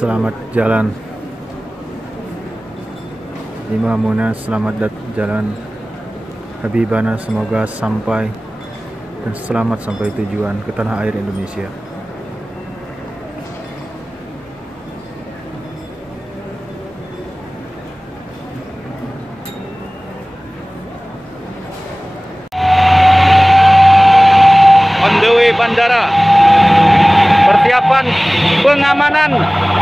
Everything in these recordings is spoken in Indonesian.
Selamat jalan Imamuna, selamat jalan Habibana, semoga sampai dan selamat sampai tujuan ke tanah air Indonesia. On the way bandara. Persiapan pengamanan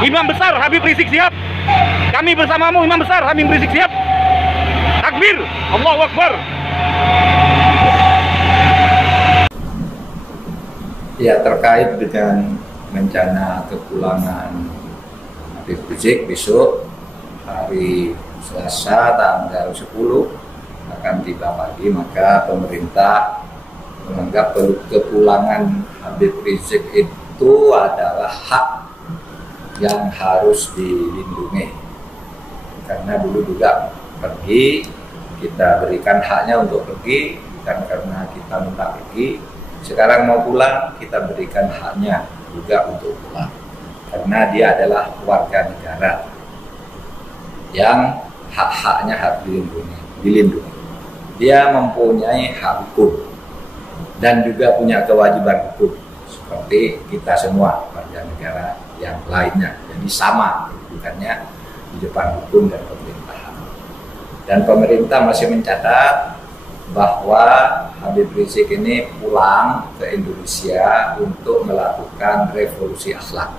Imam Besar Habib Rizik Syihab. Kami bersamamu Imam Besar Habib Rizik Syihab. Takbir, Allahu Akbar. Ya, terkait dengan rencana kepulangan Habib Rizik besok hari Selasa tanggal 10 akan tiba pagi, maka pemerintah menganggap kepulangan Habib Rizik itu adalah hak yang harus dilindungi, karena dulu juga pergi, kita berikan haknya untuk pergi, bukan karena kita minta pergi. Sekarang mau pulang, kita berikan haknya juga untuk pulang, karena dia adalah warga negara yang hak-haknya harus dilindungi. Dia mempunyai hak hukum dan juga punya kewajiban hukum seperti kita semua warga negara yang lainnya. Jadi sama kedudukannya di depan hukum dan pemerintahan. Dan pemerintah masih mencatat bahwa Habib Rizik ini pulang ke Indonesia untuk melakukan revolusi akhlak.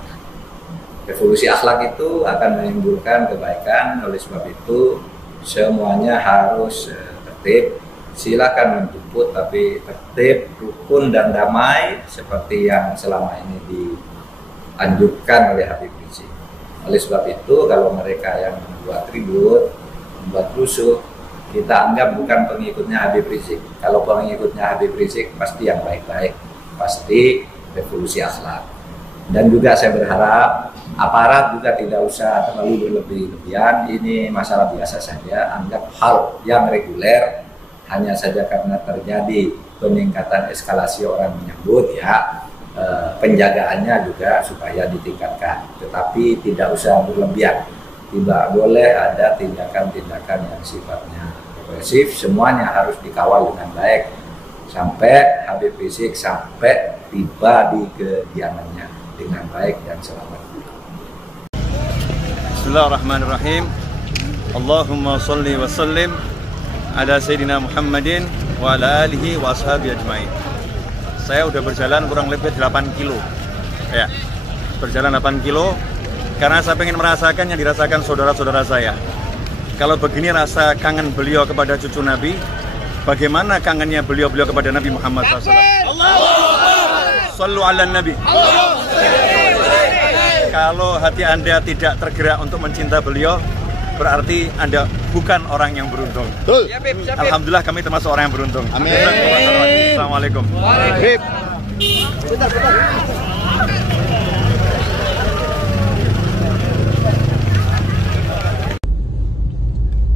Revolusi akhlak itu akan menimbulkan kebaikan, oleh sebab itu semuanya harus tertib. Silakan menjemput, tapi tertib, rukun dan damai seperti yang selama ini dianjurkan oleh Habib Rizik. Oleh sebab itu kalau mereka yang membuat ribut, membuat rusuh, kita anggap bukan pengikutnya Habib Rizik. Kalau pengikutnya Habib Rizik pasti yang baik-baik, pasti revolusi akhlak. Dan juga saya berharap aparat juga tidak usah terlalu berlebih-lebihan. Ini masalah biasa saja, anggap hal yang reguler. Hanya saja karena terjadi peningkatan eskalasi orang menyambut, ya penjagaannya juga supaya ditingkatkan. Tetapi tidak usah berlebihan. Tidak boleh ada tindakan-tindakan yang sifatnya represif. Semuanya harus dikawal dengan baik sampai Habib Rizik sampai tiba di kediamannya dengan baik dan selamat. Bismillahirrahmanirrahim. Allahumma sholli wa sallim ala Sayyidina Muhammadin wa ala alihi wa ashabi ajmain. Saya udah berjalan kurang lebih 8 kilo ya, berjalan 8 kilo karena saya pengen merasakan yang dirasakan saudara-saudara saya. Kalau begini rasa kangen beliau kepada cucu Nabi, bagaimana kangennya beliau-beliau kepada Nabi Muhammad SAW. Sallu ala Nabi. Kalau hati Anda tidak tergerak untuk mencinta beliau, berarti Anda bukan orang yang beruntung. Alhamdulillah kami termasuk orang yang beruntung. Amin. Assalamualaikum.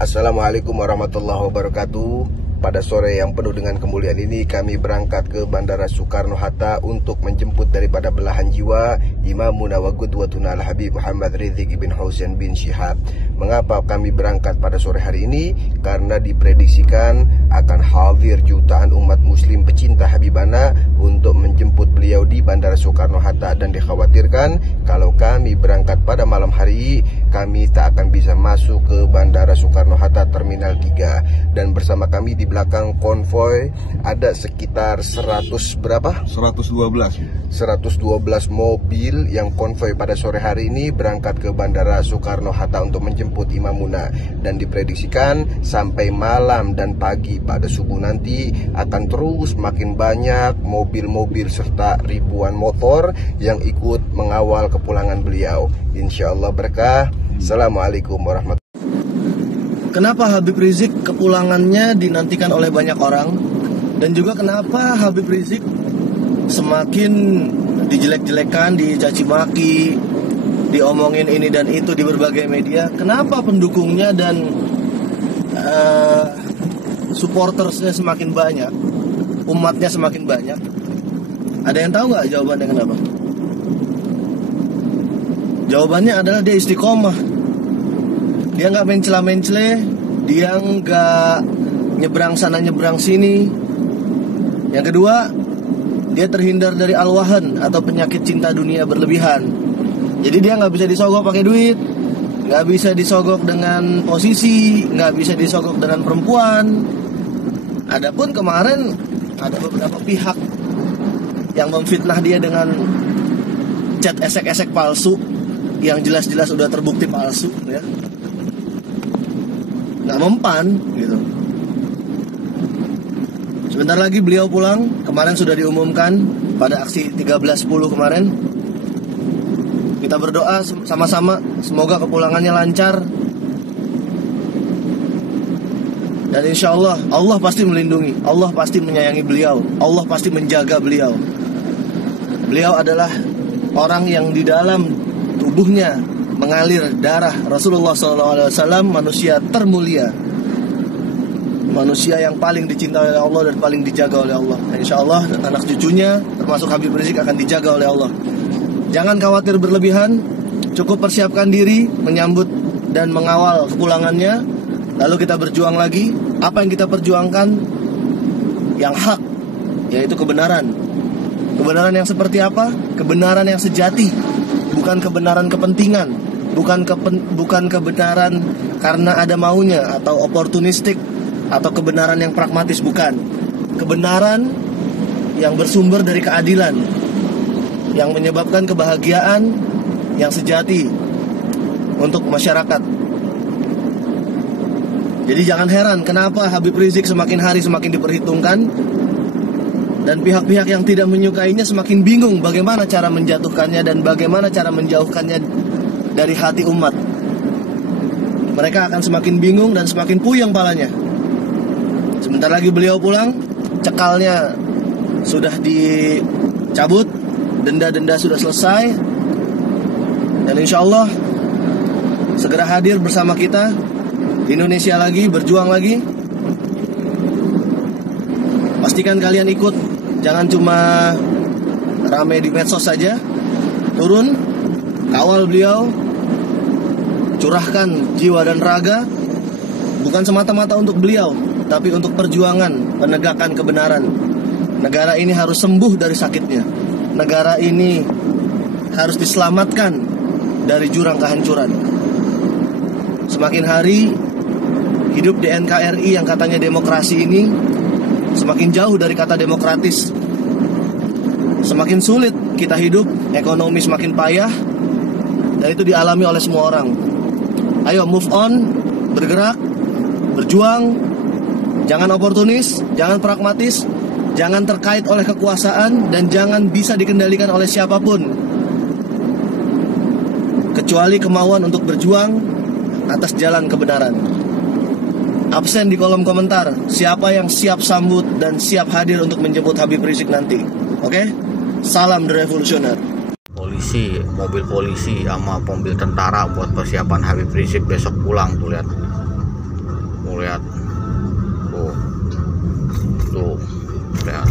Assalamualaikum warahmatullahi wabarakatuh. Pada sore yang penuh dengan kemuliaan ini, kami berangkat ke Bandara Soekarno-Hatta untuk menjemput daripada belahan jiwa Imamuna wa Qudwatuna Al-Habib Muhammad Rizik bin Husain bin Syihab. Mengapa kami berangkat pada sore hari ini? Karena diprediksikan akan hadir jutaan umat muslim pecinta Habibana untuk menjemput beliau beliau di Bandara Soekarno-Hatta, dan dikhawatirkan kalau kami berangkat pada malam hari, kami tak akan bisa masuk ke Bandara Soekarno-Hatta Terminal 3. Dan bersama kami di belakang konvoy ada sekitar 112 mobil yang konvoy pada sore hari ini berangkat ke Bandara Soekarno-Hatta untuk menjemput Imam Muna. Dan diprediksikan sampai malam dan pagi pada subuh nanti akan terus makin banyak mobil-mobil serta ribuan motor yang ikut mengawal kepulangan beliau. Insya Allah berkah. Assalamualaikum warahmatullahi wabarakatuh. Kenapa Habib Rizik kepulangannya dinantikan oleh banyak orang? Dan juga kenapa Habib Rizik semakin dijelek-jelekan, dicaci maki, diomongin ini dan itu di berbagai media? Kenapa pendukungnya dan supportersnya semakin banyak, umatnya semakin banyak? Ada yang tahu nggak jawabannya kenapa? Jawabannya adalah dia istiqomah. Dia nggak mencela-mencele, dia nggak nyebrang sana nyebrang sini. Yang kedua, dia terhindar dari al-wahan atau penyakit cinta dunia berlebihan. Jadi dia nggak bisa disogok pakai duit, nggak bisa disogok dengan posisi, nggak bisa disogok dengan perempuan. Adapun kemarin ada beberapa pihak yang memfitnah dia dengan chat esek-esek palsu yang jelas-jelas sudah terbukti palsu, ya. Nggak mempan gitu. Sebentar lagi beliau pulang. Kemarin sudah diumumkan pada aksi 13.10 kemarin. Kita berdoa sama-sama semoga kepulangannya lancar. Dan insya Allah, Allah pasti melindungi, Allah pasti menyayangi beliau, Allah pasti menjaga beliau. Beliau adalah orang yang di dalam tubuhnya mengalir darah Rasulullah SAW, manusia termulia, manusia yang paling dicintai oleh Allah dan paling dijaga oleh Allah. Insya Allah anak cucunya termasuk Habib Rizik akan dijaga oleh Allah. Jangan khawatir berlebihan, cukup persiapkan diri menyambut dan mengawal kepulangannya. Lalu kita berjuang lagi. Apa yang kita perjuangkan? Yang hak, yaitu kebenaran. Kebenaran yang seperti apa? Kebenaran yang sejati, bukan kebenaran kepentingan, bukan kebenaran karena ada maunya atau oportunistik, atau kebenaran yang pragmatis, bukan. Kebenaran yang bersumber dari keadilan, yang menyebabkan kebahagiaan yang sejati untuk masyarakat. Jadi jangan heran kenapa Habib Rizik semakin hari semakin diperhitungkan, dan pihak-pihak yang tidak menyukainya semakin bingung bagaimana cara menjatuhkannya dan bagaimana cara menjauhkannya dari hati umat. Mereka akan semakin bingung dan semakin puyeng palanya. Sebentar lagi beliau pulang, cekalnya sudah dicabut, denda-denda sudah selesai, dan insya Allah segera hadir bersama kita di Indonesia lagi, berjuang lagi. Pastikan kalian ikut, jangan cuma rame di medsos saja. Turun, kawal beliau, curahkan jiwa dan raga, bukan semata-mata untuk beliau, tapi untuk perjuangan penegakan kebenaran. Negara ini harus sembuh dari sakitnya. Negara ini harus diselamatkan dari jurang kehancuran. Semakin hari hidup di NKRI yang katanya demokrasi ini semakin jauh dari kata demokratis. Semakin sulit kita hidup, ekonomi semakin payah, dan itu dialami oleh semua orang. Ayo move on, bergerak, berjuang. Jangan oportunis, jangan pragmatis, jangan terkait oleh kekuasaan, dan jangan bisa dikendalikan oleh siapapun kecuali kemauan untuk berjuang atas jalan kebenaran. Absen di kolom komentar siapa yang siap sambut dan siap hadir untuk menjemput Habib Rizik nanti. Oke? Salam The Revolutioner. Polisi, mobil polisi sama mobil tentara buat persiapan Habib Rizik besok pulang. Tuh lihat. Lihat. Tuh. Lihat.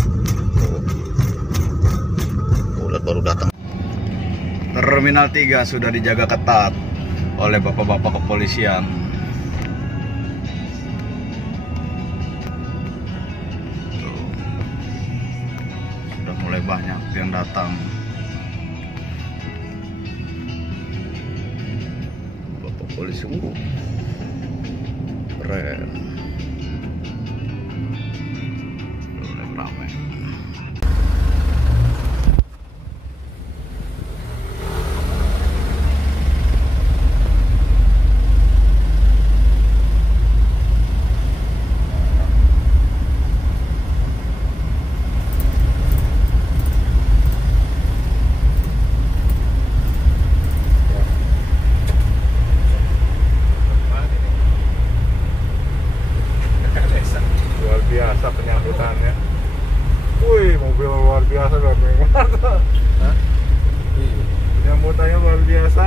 Tuh, lihat baru datang. Terminal 3 sudah dijaga ketat oleh bapak-bapak kepolisian. Sudah mulai banyak yang datang. Bapak polisi keren. Udah ramai. Biasa penyambutannya. Wih, mobil luar biasa luar biasa. Penyambutannya luar biasa.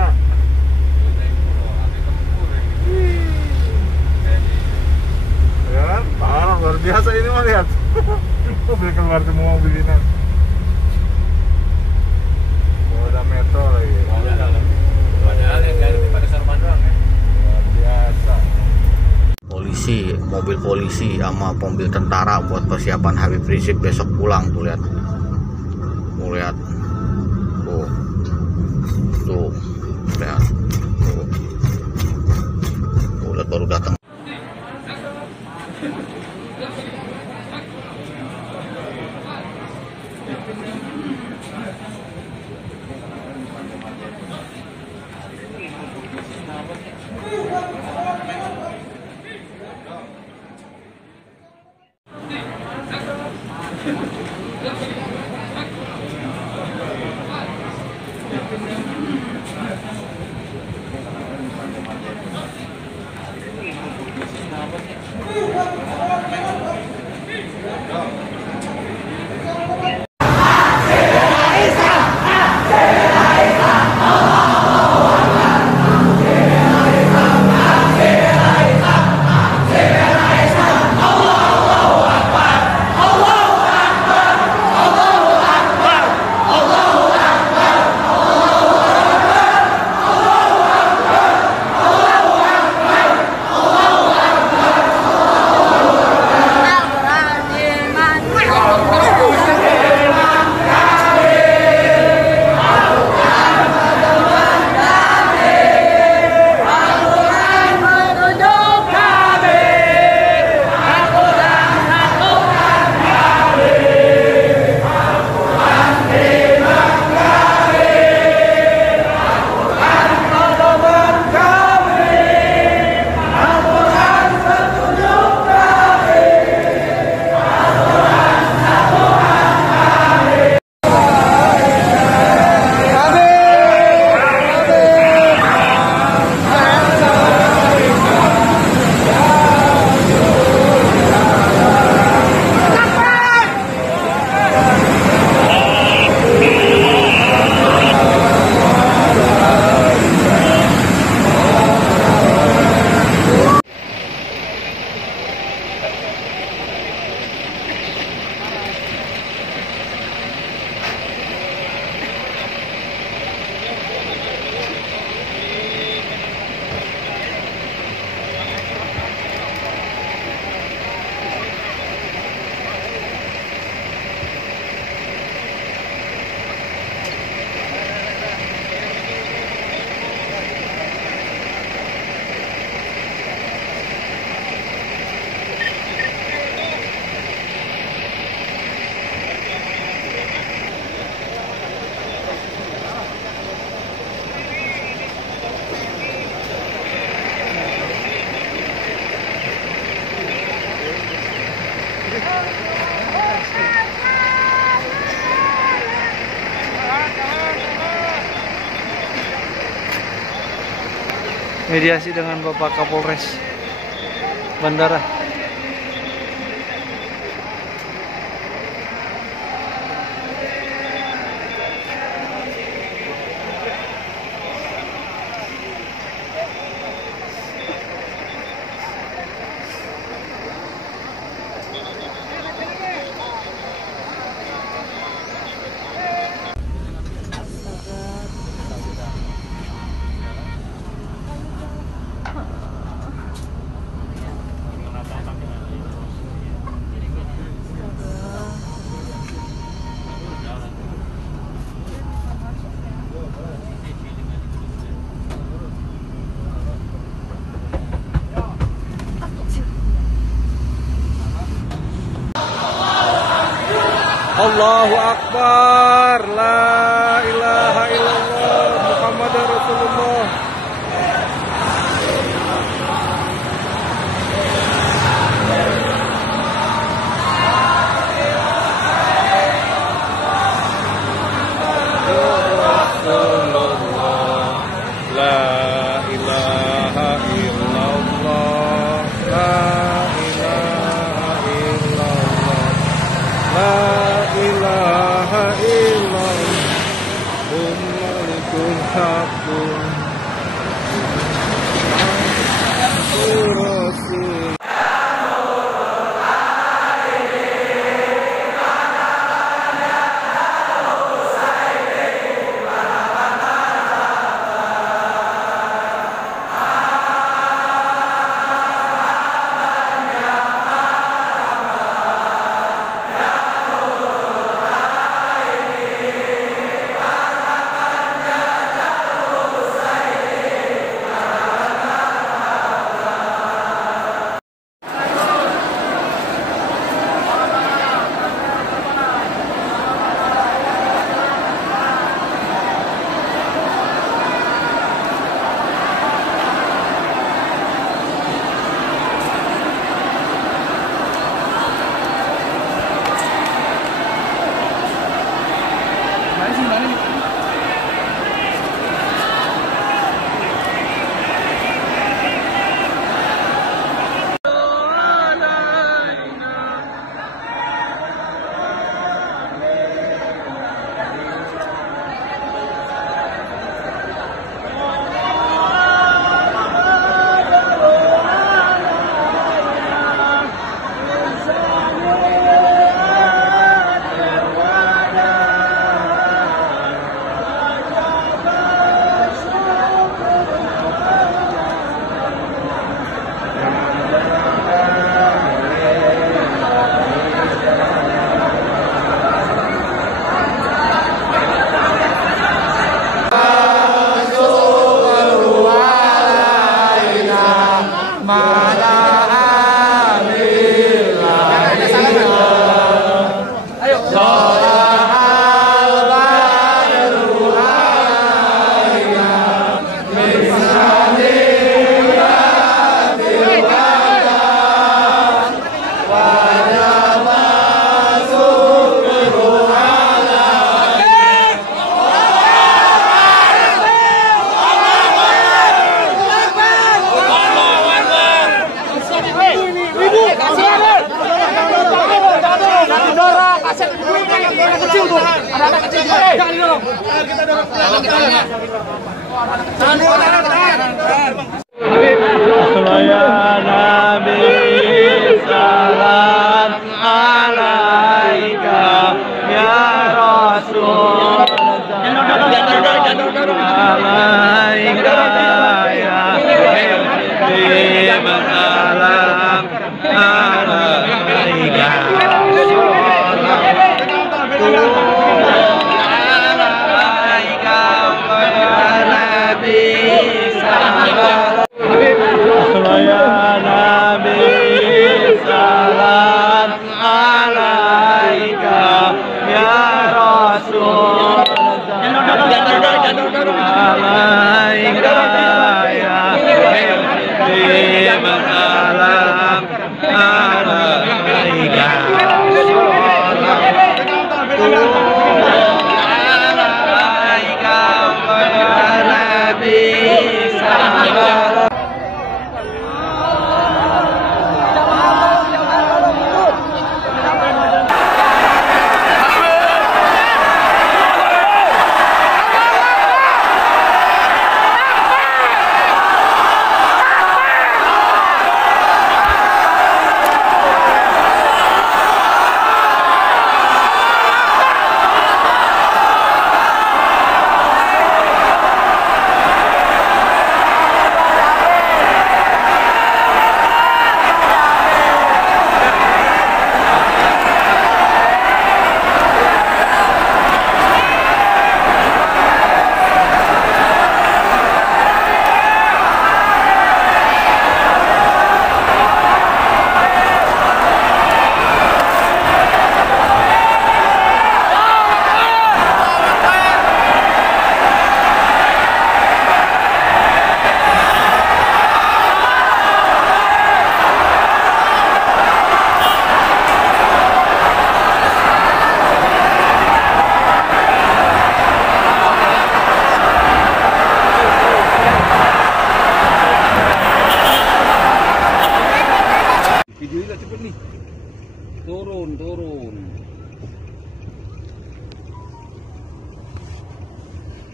Ya kan? Parah luar biasa ini mah, lihat. Mobil keluar semua mobil ini. Polda Metro lagi. Padahal yang dari pada Sarman doang ya. Luar biasa. Polisi, mobil polisi sama mobil tentara buat persiapan Habib Rizik besok pulang. Tuh lihat, lihat, tuh lihat, lihat baru datang. Mediasi dengan Bapak Kapolres Bandara. Allahu Akbar, la ilaha illallah, Muhammadur Rasulullah.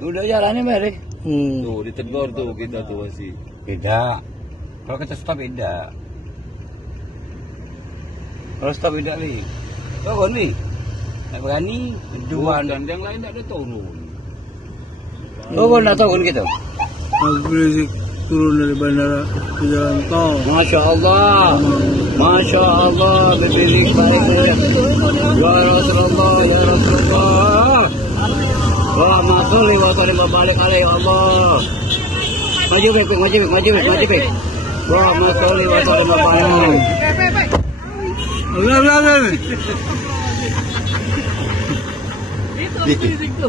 Udah jalannya balik. Tuh ditegur tuh kita tuh masih. Beda. Kalau kita stop beda. Kalau stop beda nih. Turun nih. Tak berani. Dua dan yang lain tak ada turun. Turun tak turun gitu. Habib Rizik turun dari bandara ke jalan tol. Masya Allah. Masya Allah. Habib Rizik balik. Ya Rasulullah. Ya Rasulullah. Allahumma sholli wa sallim wa barik alaihi Allah. Maju bek. Allahumma sholli wa sallim wa barik alaihi.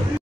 Allah.